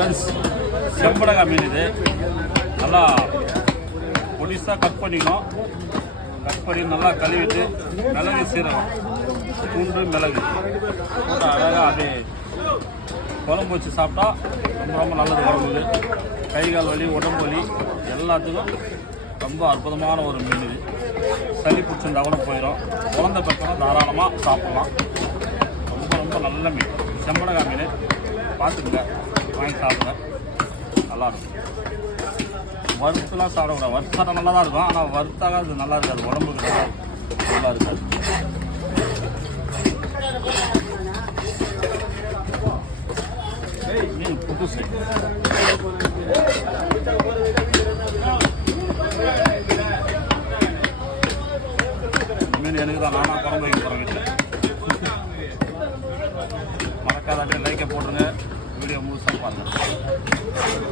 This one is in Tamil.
ஃப்ரெண்ட்ஸ், செம்படகா மீன் இது. நல்லா பொடிசாக கட் பண்ணிக்கணும். கட் பண்ணி நல்லா கழுவிட்டு மிளகு சீரகம் பூண்டு மிளகு போட்டு அழகாக அது குழம்பு வச்சு சாப்பிட்டா ரொம்ப ரொம்ப நல்லது. உடம்புக்கு கை கால் வலி உடம்பு வலி எல்லாத்துக்கும் ரொம்ப அற்புதமான ஒரு மீன் இது. சளி பிடிச்சிருந்தா கூட போயிடும். குழந்தை பக்கம் தாராளமாக சாப்பிட்லாம். ரொம்ப ரொம்ப நல்ல மீன் செம்படகா மீன். பார்த்துக்குங்க, வாங்கி சாப்பிடுங்க, நல்லாயிருக்கும். வறுத்துலாம் சாப்பிடக்கூடாது. வறுத்து சாப்பிட்டா நல்லா தான் இருக்கும். ஆனால் வறுத்தாக அது நல்லா இருக்காது, உடம்புக்கு நல்லா இருக்காது. மீன் புதுசு. மீன் எனக்கு தான், நானாக குழம்பு வைக்க போகிறேன் வீட்டில். மறக்காத லைக்கை போட்டுருங்க. வீடியோ முழுசாக பாருங்கள்.